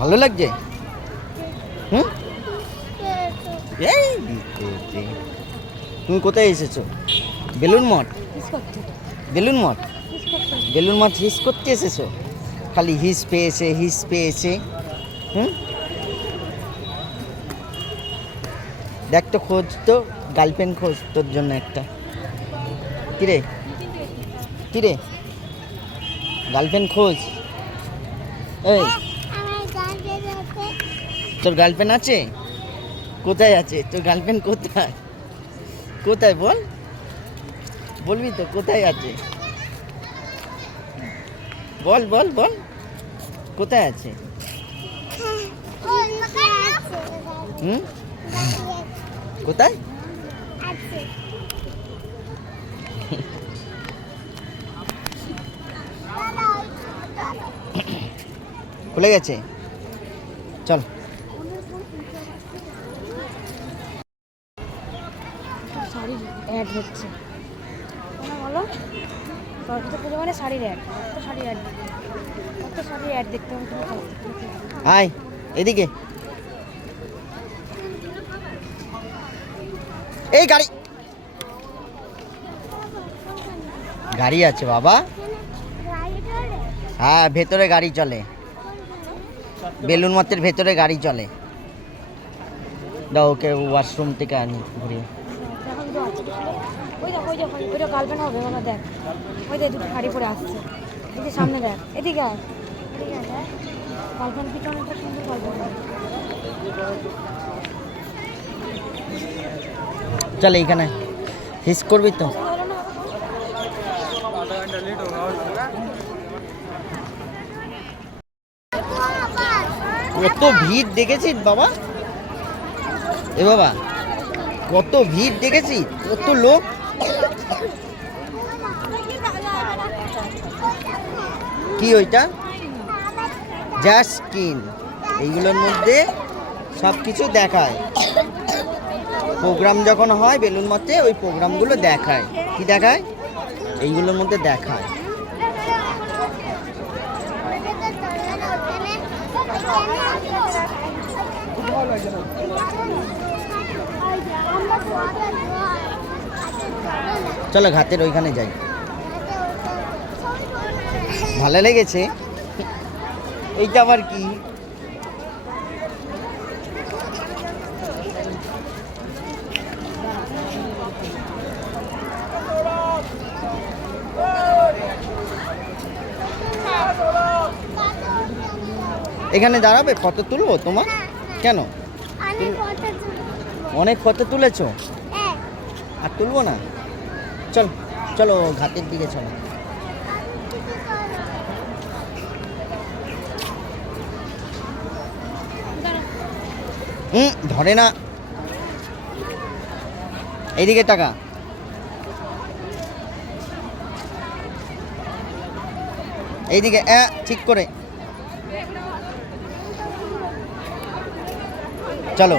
ভালো লাগছে? হুম, এই তুমি কোথায় এসেছো? বেলুন মঠ? বেলুন মঠ? বেলুন মঠ হিস করতে এসেছো? খালি হিস পেয়েছে, হিস পেয়েছে। হুম, দেখ তো, খোঁজ তো, গার্লফ্রেন্ড খোঁজ তোর জন্য একটা। কিরে কিরে, গার্লফ্রেন্ড খোঁজ। এই, তোর গার্লফ্রেন্ড আছে? কোথায় আছে তোর গার্লফ্রেন্ড? কোথায় কোথায় বল, বলবি তো কোথায় আছে? বল বল বল, কোথায় আছে? হুম, কোথায়? খুলে গেছে, চল। শাড়ির অ্যাড হচ্ছে না, বলো? সরস্বতী পুজো মানে শাড়ির অ্যাড, কত শাড়ির অ্যাড, কত শাড়ির অ্যাড দেখতে হবে তুমি। আয় এদিকে। এই গাড়ি, গাড়ি আছে বাবা। হ্যাঁ, ভেতরে গাড়ি চলে, বেলুন মঠের ভেতরে গাড়ি চলে। দাও ওকে ওয়াশরুম থেকে আনি ঘুরিয়ে। ওই দেখ, ওই যখন ওইটা গার্লফ্রেন্ড হবে বাবা, দেখ ওই দেখ দুটো শাড়ি পরে আসছে, এই যে সামনে দেখ, এদিকে আয়, এদিকে আয়, দেখ গার্লফ্রেন্ড পিছনে একটা সুন্দর গার্লফ্রেন্ড। চল এইখানে হিস করবি তো? কত ভিড় দেখেছিস বাবা? এ বাবা, কত ভিড় দেখেছিস, কত লোক। কি ওইটা? জাস্ট স্কিন, এইগুলোর মধ্যে সব কিছু দেখায়। প্রোগ্রাম যখন হয় বেলুন মঠে, ওই প্রোগ্রামগুলো দেখায়। কি দেখায়? এইগুলোর মধ্যে দেখায়। চলো ঘাটের ওইখানে যাই। ভালো লেগেছে? এইটা আবার কি? এখানে দাঁড়াবে, ফটো তুলবো তোমার? কেন? অনেক ফটো তুলেছো, আর তুলবো না? চল চলো ঘাটের দিকে চলো। ধরে না, এইদিকে টাকা। এইদিকে ঠিক করে চলো।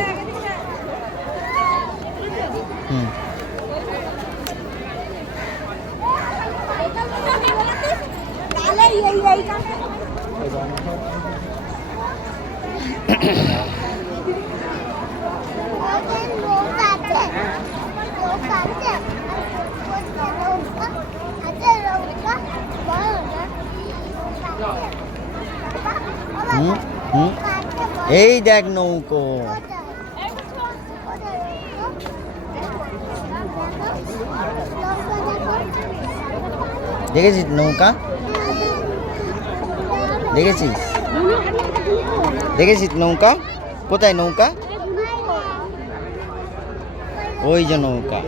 এই দেখ নৌকো, দেখেছিস নৌকা? দেখেছিস? দেখেছিস নৌকা? কোথায় নৌকা? ওই যে নৌকা।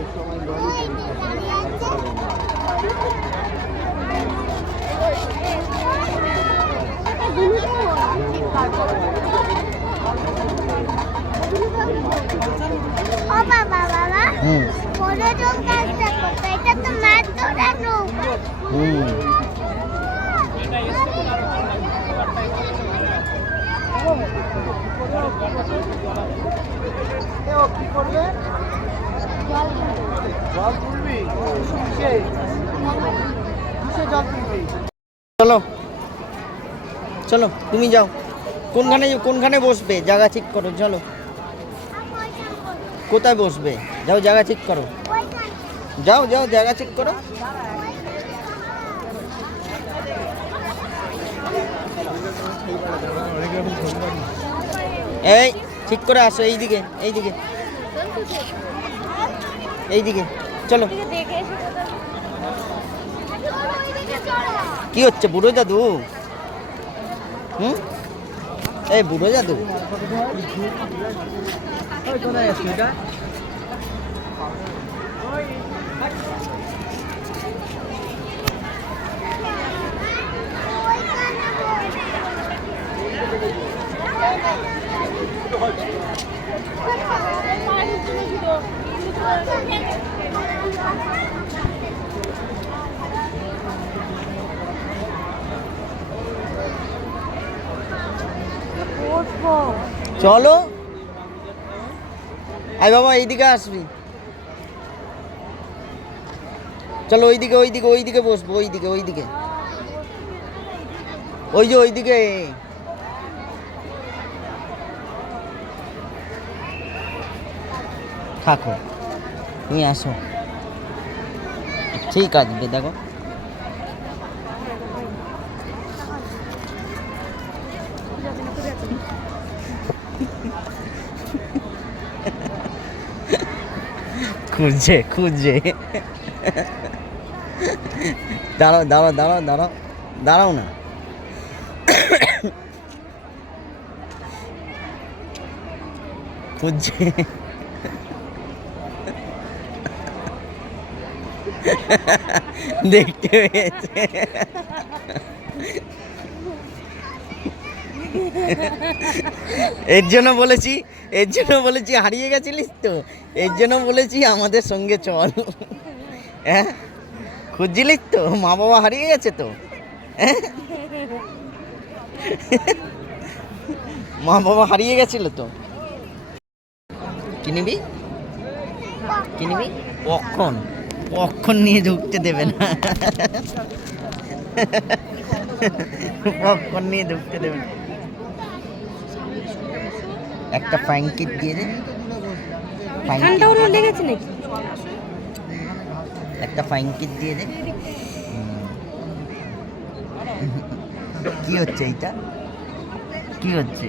চলো চলো, তুমি যাও। কোনখানে কোনখানে বসবে? জায়গা ঠিক করো, চলো। কোথায় বসবে? যাও জায়গা ঠিক করো, যাও যাও জায়গা ঠিক করো। এই ঠিক করে আসো, এইদিকে এইদিকে এইদিকে চলো। কি হচ্ছে বুড়ো জাদু? হুম, এই বুড়ো জাদু। চলো আই বাবা, এইদিকে আসবি। চলো ওইদিকে ওইদিকে ওইদিকে বসবো, ওইদিকে ওইদিকে, ওই যে ওইদিকে। থাকো, তুমি আসো, ঠিক আসবে। দেখো খুঁজছে খুঁজছে। দাঁড়াও দাঁড়াও দাঁড়াও দাঁড়াও, দাঁড়াও না। খুঁজছে। দেখতে পেয়েছে। এর জন্য বলেছি, এর জন্য বলেছি হারিয়ে গেছিলিস তো, এর জন্য বলেছি আমাদের সঙ্গে চল। হ্যাঁ, খুঁজছিলিস তো, মা বাবা হারিয়ে গেছে তো। মা বাবা হারিয়ে গেছিল তো। কিনবি কিনবি? পক্ষণ, পক্ষণ নিয়ে ঢুকতে দেবে না। পক্ষণ নিয়ে ঢুকতে দেবে না। একটা ফ্যাঙ্কিট দিয়ে দে। একটা ফ্যাঙ্কিট দিয়ে দে। কি হচ্ছে এইটা? কি হচ্ছে?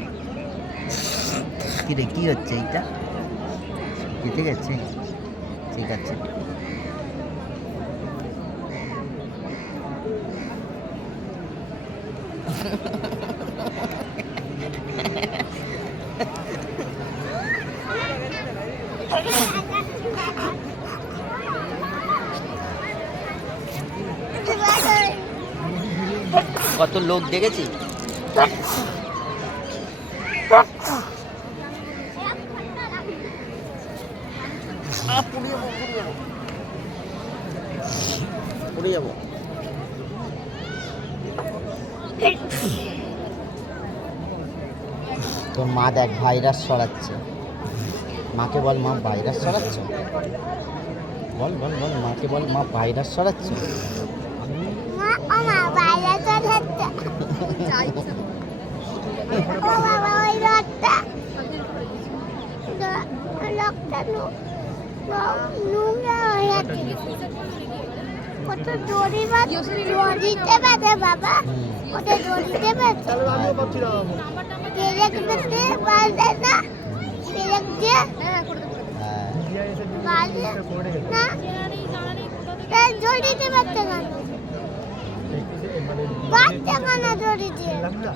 কিরে কি হচ্ছে এইটা? ঠিক আছে, ঠিক আছে। কত লোক দেখেছি। পড়ে যাবো। তোর মা দেখ ভাইরাস ছড়াচ্ছে। মাকে বল মা ভাইরাস ছড়াচ্ছে। বল বল বল, মাকে বল মা ভাইরাস ছড়াচ্ছে।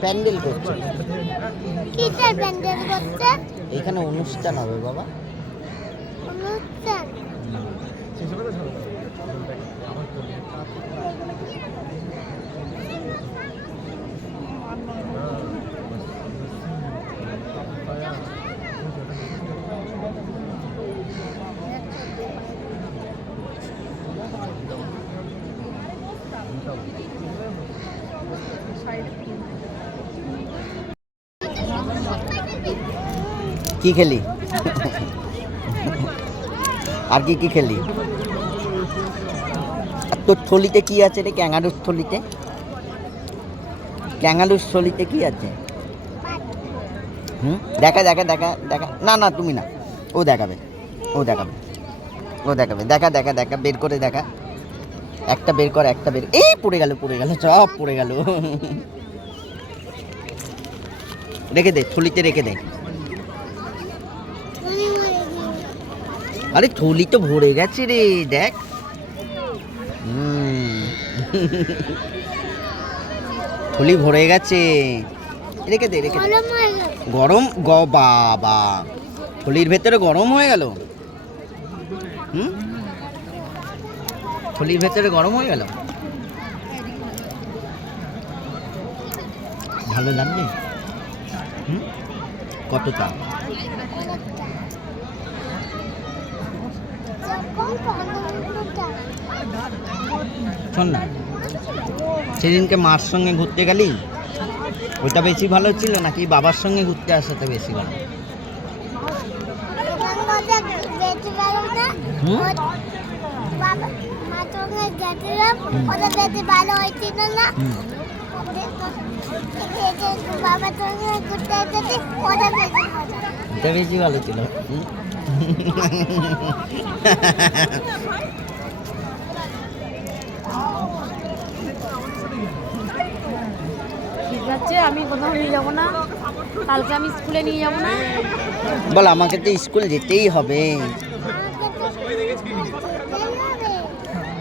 প্যান্ডেল করছে। কিসের প্যান্ডেল করছে? এখানে অনুষ্ঠান হবে বাবা। অনুষ্ঠান? কি খেলি? আর কি কি খেলি? আর তোর থলিতে কি আছে রে? ক্যাঙ্গারুর থলিতে, ক্যাঙ্গারুর থলিতে কি আছে? দেখা দেখা দেখা দেখা, না না তুমি না, ও দেখাবে, ও দেখাবে, ও দেখাবে, দেখা দেখা দেখা, বের করে দেখা, একটা বের কর, একটা বের, এই পড়ে গেল, সব পড়ে গেল। রেখে দে, থলিতে রেখে দে। আরে থলি তো ভরে গেছে রে, দেখ। থলি ভরে গেছে, রেখে দে, রেখে দে। গরম বাবা, থলির ভেতরে গরম হয়ে গেল। থলির ভেতরে গরম হয়ে গেল। ভালো লাগবে? কত দাম? শোন না, সেদিনকে মার সঙ্গে ঘুরতে গেলি, ওটা বেশি ভালো ছিল নাকি বাবার সঙ্গে ঘুরতে আসাটা বেশি ভালো? এটা বেশি ভালো ছিল। ঠিক আছে, আমি কোথাও নিয়ে যাবো না, কালকে আমি স্কুলে নিয়ে যাবো না। বল, আমাকে তো স্কুল যেতেই হবে,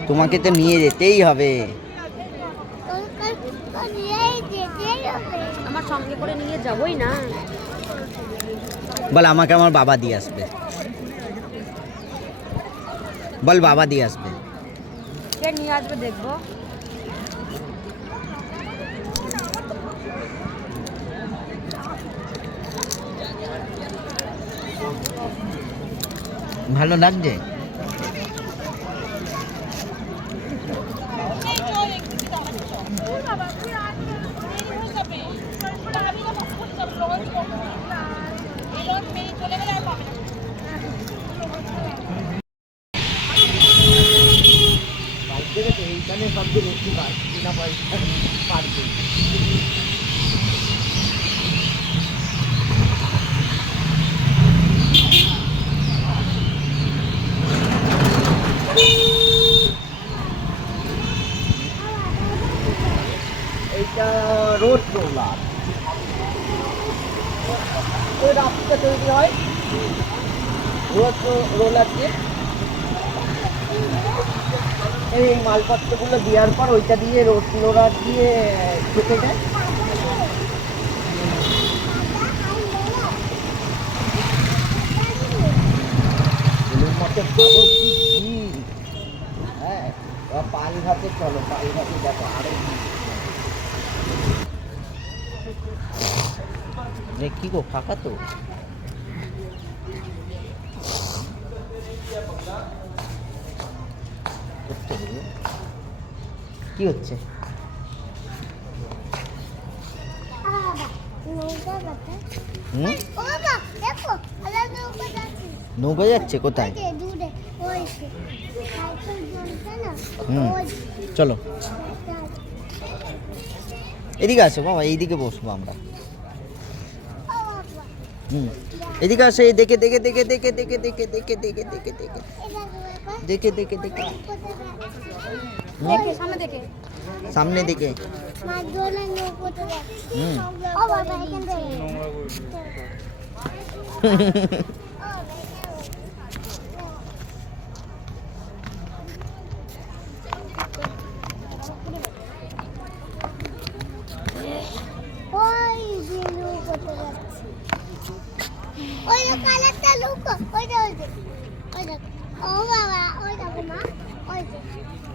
তোমাকে তো নিয়ে যেতেই হবে। আমার সঙ্গে করে নিয়ে যাবোই না। বল, আমাকে আমার বাবা দিয়ে আসবে, বল বাবা দিয়ে আসবে। কে নিয়ে আসবে দেখবো। ভালো লাগছে? এইখানে সবচেয়ে বেশি বিনা পয়সা পার্কিং। এইটা রোড রোলার, ওই রাস্তা তৈরি হয় রোড রোলার দিয়ে। এই মালপত্রগুলো দেওয়ার পর ওইটা দিয়ে রোড রোলার দিয়ে কেটে যায়। মতে ভাবো কি, হ্যাঁ, পালঘাটে চলো, পালঘাটে দেখো আরো কি গো, ফাঁকা তো। কি হচ্ছে? নৌকা যাচ্ছে কোথায়? চলো এদিকে আসো বাবা, এইদিকে বসবো আমরা। এদিকে আসো, এই দেখে দেখে দেখে দেখে দেখে দেখে দেখে দেখে দেখে দেখে দেখে দেখে দেখে সামনে দেখে, সামনে দিকে।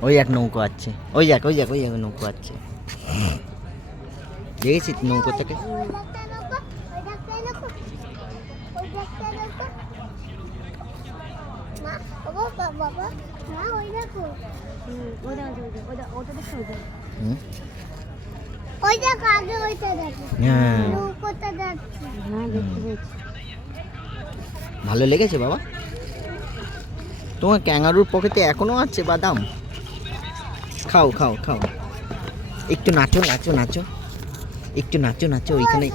ওই এক নৌকো আছে, ওই যাক ওই যাক ওই যাক নৌকো আছে, দেখেছিস নৌকো থেকে? ভালো লেগেছে বাবা? তোমার ক্যাঙ্গারুর পকেটে এখনো আছে বাদাম? খাও খাও খাও, একটু নাচো নাচো নাচো, একটু নাচো নাচো, ওইখানে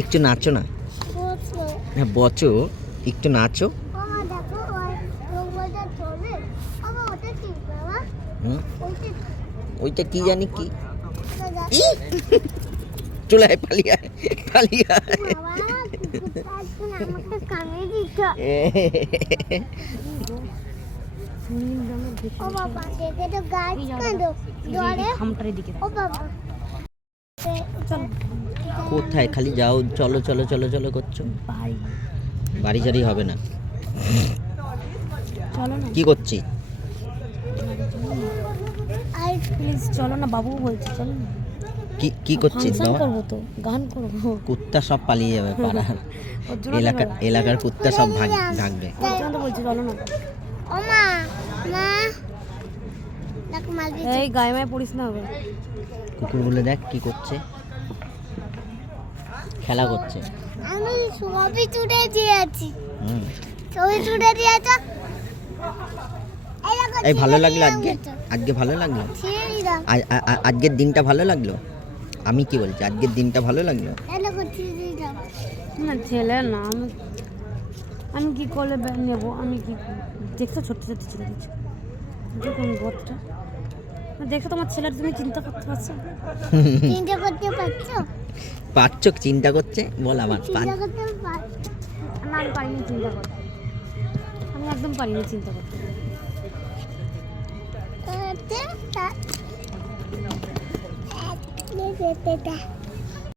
একটু নাচো না। বসো। হ্যাঁ বচো, একটু নাচো। বাবা দেখো ওই রোবটটা চলে। বাবা ওটা কি বাবা? হুম, ওইটা ওইটা কি জানি কি। বাবা চলে আয়, পালিয়ে আয়, পালিয়ে আয়। কুকুরটা এখন আমাকে কামড়ে দিত। নীল রঙের দেখে ও বাবা দেখে তো গাছ কাঁদো জলে। খামটার দিকে ও বাবা চল কোথায় খালি যাও, চলো চলো চলো চলো করছো। বাড়ি বাড়ি জারি হবে না। চলো না কি করছি? আর প্লিজ চলো না, বাবু বলছে চলো না। কি কি করছিস ফাংশন বাবা? করবো তো, গান করবো। কুত্তা সব পালিয়ে যাবে পাড়ার। ওর জন্য তো এলাকার কুত্তা সব ভাগবে। ওর জন্য তো বলছি চলো না। ও মা মা দেখো মাছ দিচ্ছে। এই গায়ে মায়ে পড়িস না হবে। কুকুরগুলো দেখ কি করছে, খেলা করছে। আমি সবই তুলে দিয়েছি। হুম। সবই তুলে দিয়েছো। এই ভালো লাগলো আজকে? আজকে ভালো লাগলো? আজকের দিনটা ভালো লাগলো? আমি কি বলছি, আজকের দিনটা ভালো লাগলো? না ছেলে না, আমি কি করলে নেবো, আমি কি দেখছো ছোট্ট ছোট্ট ছেলে দিচ্ছ দেখুন গদটা দেখো, তোমার ছেলের তুমি চিন্তা করতে পারছো? চিন্তা করতে পারছো? পারছো, চিন্তা করছে বল আমার চিন্তা করতে পারছো? না আমি পারিনি চিন্তা করতে, আমি একদম পারিনি চিন্তা করতে। তা